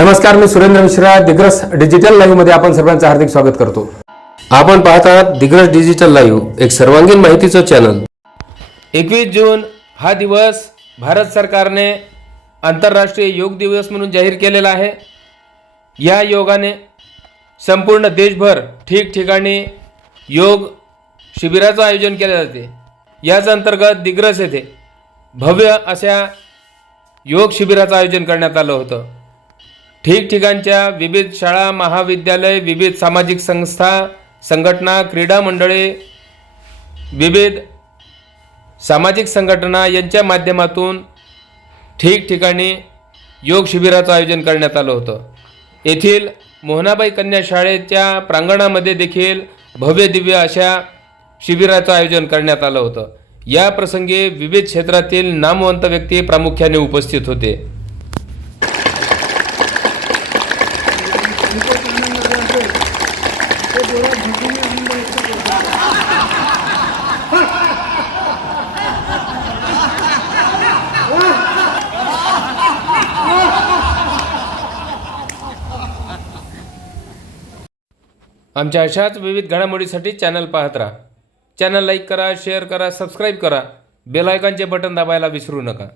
नमस्कार मी सुरेंद्र मिश्रा दिग्रस डिजिटल लाईव्हमध्ये आपण सर्वांचं हार्दिक स्वागत करतो. आपण पाहत आहात दिग्रस डिजिटल लाईव्ह एक सर्वांगीण माहितीचं चॅनल एकवीस जून हा दिवस भारत सरकारने आंतरराष्ट्रीय योग दिवस म्हणून जाहीर केलेला आहे. या योगाने संपूर्ण देशभर ठिकठिकाणी योग शिबिराचं आयोजन केले जाते. याच अंतर्गत दिग्रस येथे भव्य अशा योग शिबिराचं आयोजन करण्यात आलं होतं. ठिकठिकाणच्या विविध शाळा महाविद्यालय विविध सामाजिक संस्था संघटना क्रीडा मंडळे विविध सामाजिक संघटना यांच्या माध्यमातून ठिकठिकाणी योग शिबिराचं आयोजन करण्यात आलं होतं. येथील मोहनाबाई कन्या शाळेच्या प्रांगणामध्ये देखील भव्य दिव्य अशा शिबिराचं आयोजन करण्यात आलं होतं. या प्रसंगी विविध क्षेत्रातील नामवंत व्यक्ती प्रामुख्याने उपस्थित होते. आमच्या अशाच विविध घडामोडीसाठी चॅनल पाहत राहा. चॅनल लाईक करा शेअर करा सबस्क्राईब करा. बेल आयकॉनचे बटन दाबायला विसरू नका.